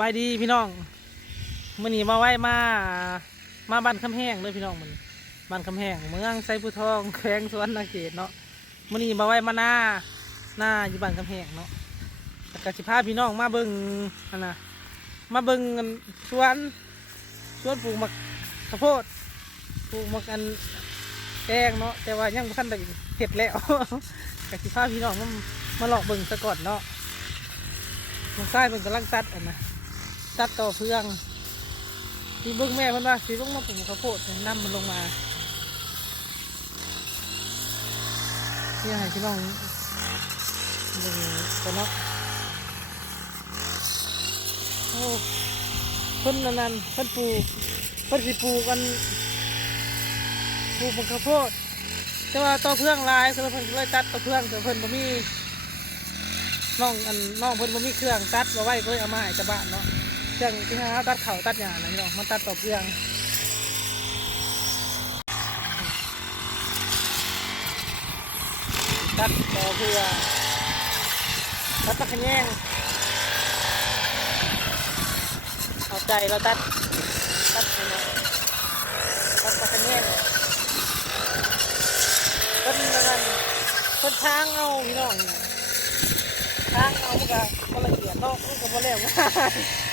บายดีพี่น้องมื่อนี้มาไหว้มา มาบ้านคำแห้งเลยพี่น้องมันบ้านคำแห้งเมืองไซผู้ทองแขวงสวนนาเกตเนาะมื่อนี้มาไหว้มาหน้าหน้าอยู่บ้านคำแห้งเนาะแล้วก็สิพาพี่น้องมาเบิ่งอันนะมาเบิ่งอันสวนสวนปลูกมักข้าวโพดปลูกมักอันแกงเนาะแต่ว่ายังบ่ทันได้เห็ดแล้วก็สิพาพี่น้องมามาหลอกเบิ่งซะก่อนเนาะมันใต้เป็นกำลังตัดอันนะ ตัดต่อเพื่องที่เบิ้งแม่เพันว่าสีลงมาปลูกข้าวโพดนำมันลงมาที่ให้พี่น้องเบิ่งกันเนาะโอ้เพิ่นนั่นเพิ่นปลูกเพิ่นสิปลูกกันปลูกข้าวโพดแต่ว่าต่อเพื่องลายก็เลยเพิ่นเลยตัดต่อเพื่องแต่เพิ่นบ่มีน้องอันน้องเพิ่นบ่มีเครื่องตัดมาไว้ก็เลยเอามาให้ชาวบ้านเนาะ เครื่องที่หาตัดเข่าตัดหญ้านะพี่น้องมันตัดต่อเครื่องตัดต่อเพื่อตัดตะขะแยงเอาใจเราตัดตัดไปเนะตัดตะขะแยงเพิ่นนั่นนั่นเพิ่นทางเอาพี่น้องเนี่ยทางเอามันก็บ่ละเอียดเนาะมันก็บ่แล้วง่า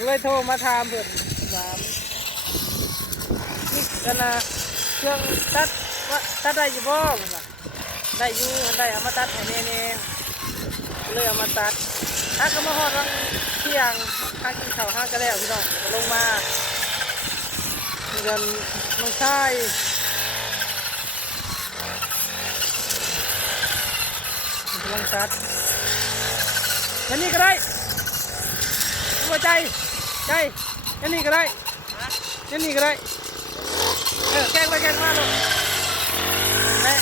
ก็เลยโทรมาถามเพิ่นว่านี่กันนะเครื่องตัดว่าตัดได้อยู่บ่เพิ่นว่าได้อยู่ได้เอามาตัดให้แน่ๆก็เลยเอามาตัดถ้าก็มาฮอดวังเที่ยงหากินข้าวหาก็แล้วพี่น้องลงมาเงินน้องชายกำลังตัดยันนี่ก็ได้ ว่าใจใจแค่นี้ก็ได้แค่นี้ก็ได้เออแกงไปแกงมาเลยแม่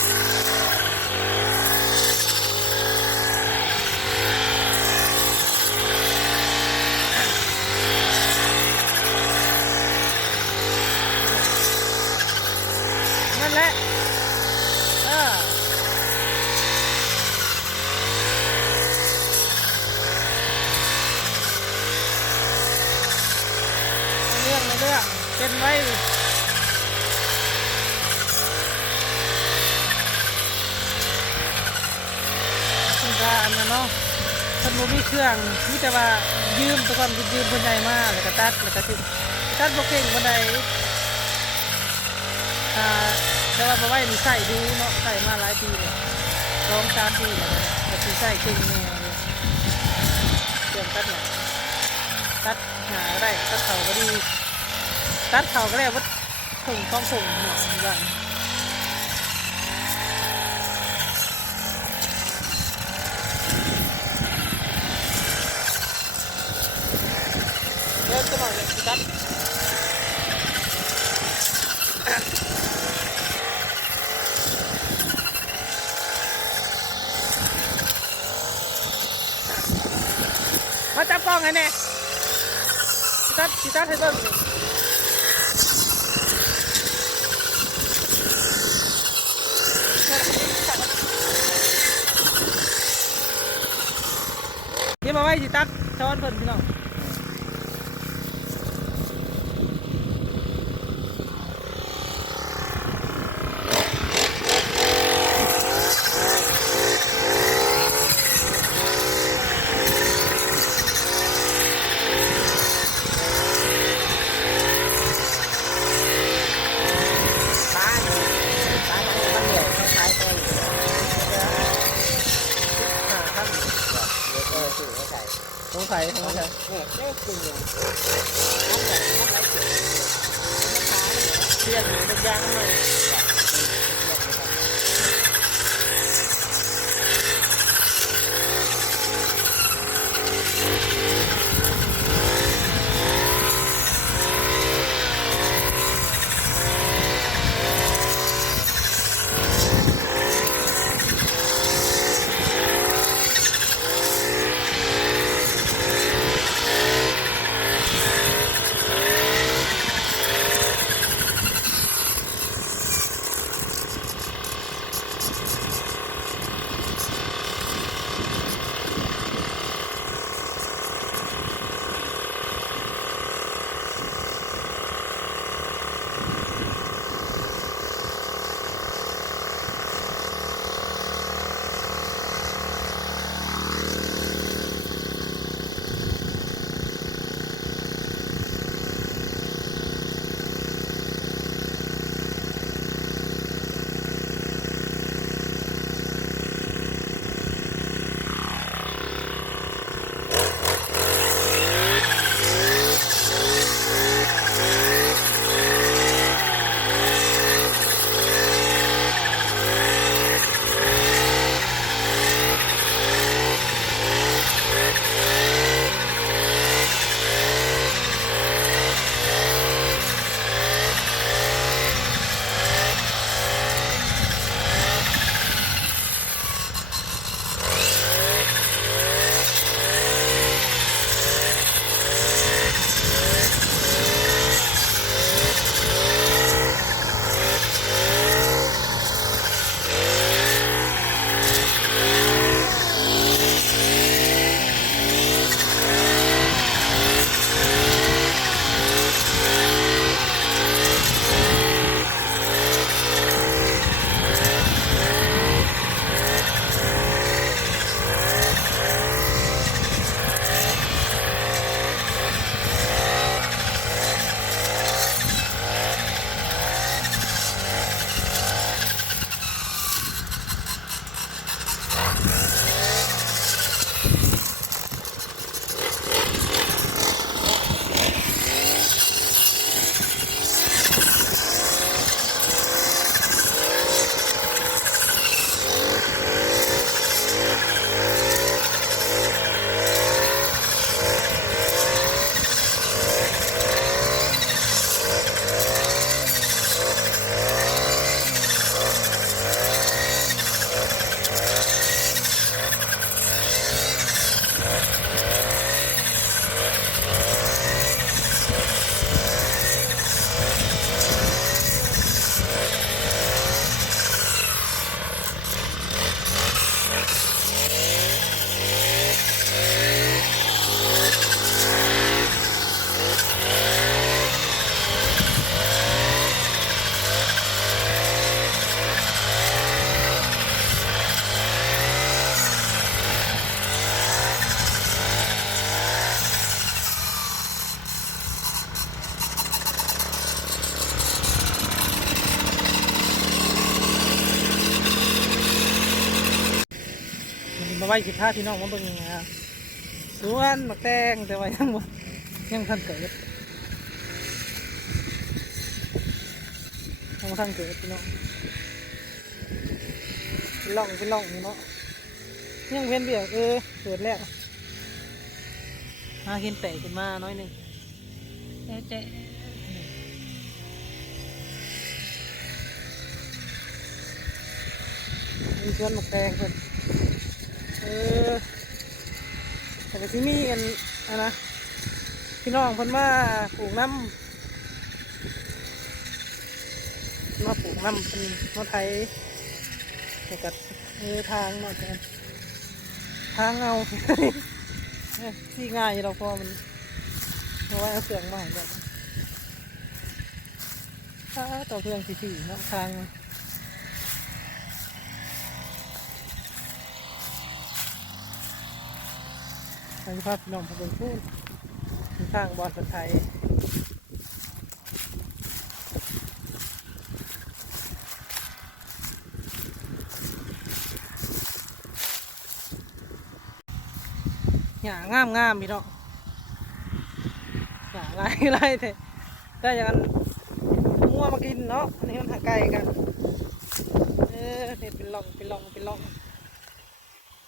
นั่นแหละเออ ในเรื่องในเรื่องเป็นไว้คุณตาอันนั้นเนาะคน บ่มีเครื่องมีแต่ว่ายืมแตะก่อนยืมคนใหญ่มากแล้วก็ตัดแล้วก็สิตัดบ่เก่งคนใดอ่าแต่ว่าบ่ไว้นี่ใส่ดูเนาะใส่มาหลายปีเลยสองสามปีแล้วนะแต่สิใส่เก่งแน่เลยเครื่องตัดเนี่ยตัดหาได้ตัดเขาก็ดีตัดเขาก็ได้ว่าส่งต้องส่งหน่อยเลยตัดมาจับกล้อง ไงเนี่ยสิตัดสิตัดให้เบิ่งนี่เดี๋ยวมาไว้สิตัดช้อนเพิ่นพี่น้องสงสัย สงสัยเปลี่ยนเป็นยางหน่อยไว้สิพาพี่น้องมาเบิ่งอ่าสวนหมักแตงแต่ว่ายังบ่ยังบ่ทันเกิดยังบ่ทันเกิดพี่น้องเป็นร่องเป็นร่องนี่เนาะยังเว้นเบี้ยเออเกิดแล้วหาเห็นแตกขึ้นมาน้อยหนึงแจ๊ะแจ๊ะมีสวนหมักแตงเพิ่นเออแต่ก็ที่มีอันอันนะพี่น้องเพิ่นมาปลูกน้ำมาปลูกน้ำเป็นมาไทยแต่ก็เออทางเนาะกันทางเอาที่ง่ายเราพอมันเอาไว้เอาเสียงให้แบบถ้าต่อเครื่องสี่ๆเนาะทาง ทางภาพน้องพระเป็นผู้างบอลคนไทยหยางามงามพี่น้องหยาไล่ไล่แต่ได้อย่างนั้นงัวมากินเนาะอันนี้มันหาไก่กันเออเห็ดเป็นล่องเป็นล่องเป็นล่อง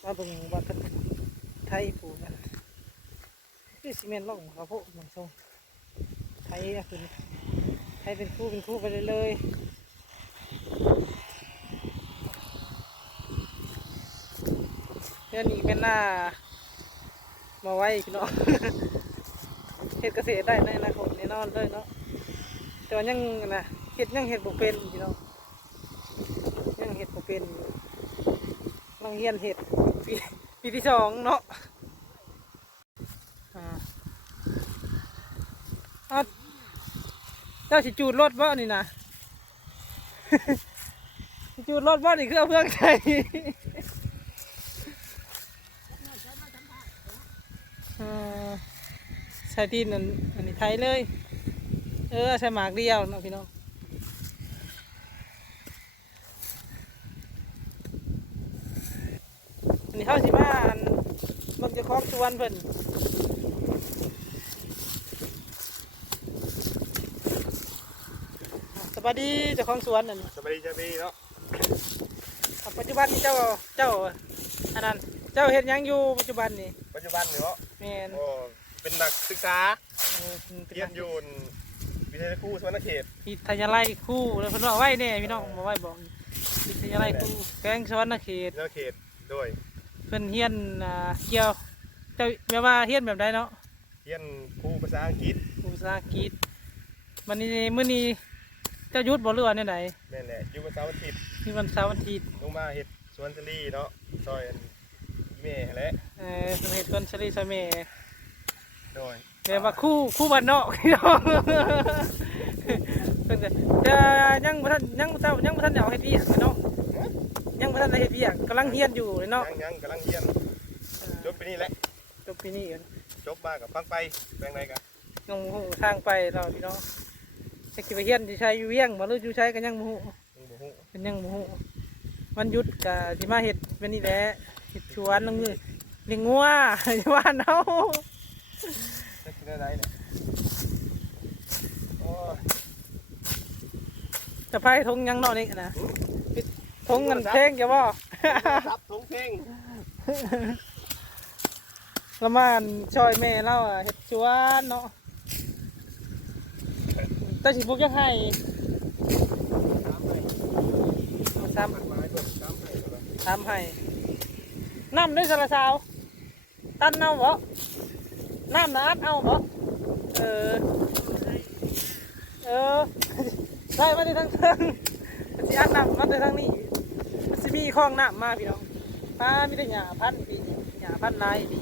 มาบิ่งบอลคนไทยปูกัน คือซีเมนต์ล่องเขาพวกมันทรงไทยอะคือไทยเป็นคู่เป็นคู่ไปเลยเลยเดี๋ยวนี้เป็นหน้า มาไว้พี่น้องเห็ดเกษตรได้ในอนาคตแน่นอนเลยเนาะแต่ว่ายังนะเห็ดยังเห็ดบุเป็นพี่น้องยังเห็ดบุเป็นลองเฮียนเห็ดปีปีที่สองเนาะ อ่าเอา เจ้าสิจูดรถบ่นี่นะสิจูดรถบ่นี่คือเอาเพื่องใช้อ่าใช้ที่นั่นอันนี้ไทยเลย เออใช้หมากเดียวนะพี่น้องอันนี้เขาสิมาอันเบิ่งเจะคล้องชวนเพิ่น สวัสดีเจ้าของสวนนั่นสวัสดีจ้าพี่เนาะอะปัจจุบันนี่เจ้าเจ้าอันนั้นเจ้าเฮ็ดหยังอยู่ปัจจุบันนี่ปัจจุบันเนาะแม่นโอ้เป็นนักศึกษาเออเป็นเรียนอยู่วิทยาลัยครูสวรรณเขตวิทยาลัยครู่แล้วเพิ่นว่าไว้แน่พี่น้องบ่ไว้บอกวิทยาลัยครู่แกงสวรรณเขตวิทยาลัยเขตโดยเพิ่นเฮียนอ่าเกี่ยวเจ้าแบบว่าเฮียนแบบใดเนาะเรียนครูภาษาอังกฤษภาษาอังกฤษวันนี้มื้อนี้ เจ้าหยุดบ่หรือว่าแนวใดแม่นแหละอยู่ภาษาอังกฤษมีวันเสาร์วันอาทิตย์ลงมาเฮ็ดสวนสลีเนาะซอยอันแม่แหละเออเพิ่นเฮ็ดสวนชะลีชะเมโดยแบบว่าคู่คู่บ้านนอกพี่น้องเพิ่นจะจะยังบ่ทันยังบ่ทันยังบ่ทันได้เอาเฮ็ดเวียกเนาะยังบ่ทันได้เฮ็ดเวียกกำลังเฮียนอยู่เลยเนาะยังยังกำลังเรียนจบปีนี้แหละจบปีนี้กันจบมากับฟังไปแปลงไหนกันงงหูทางไปเราพี่น้อง จะคิดว่าเฮียนสิใช้อยู่เวียงบ่หรืออยู่ใช้กันยังบ่ฮู้ยังบ่ฮู้เป็นยังบ่ฮู้วันหยุดก็สิมาเฮ็ดเป็นนี่แหละเฮ็ดชวนลงมือเลี้ยงงัวอยู่บ้านเฮาจะกินอะไรเนี่ยโอ้ยจะพายทงยังเนาะนี่นะทงเงินเพลงอย่าบ่ซับทงเพลงละมานช่วยแม่เราอะเฮ็ดชวนเนาะ แต่สิบุกยังให้ตามไปซ้มันมาให้เพิ่นตามไปก่อนำทำให้น้ำด้วยสารสาวตันเอาบ่น้ำนะอัดเอาบ่เออ เออได้มาได้ทั้งเทิงมันสิอัดน้ำมาได้ทั้งนี้มันสิมีคลองน้ำมาพี่น้องป้ามีแต่หญ้าพันธุ์ปีนี้หญ้าพันธุ์ลายดี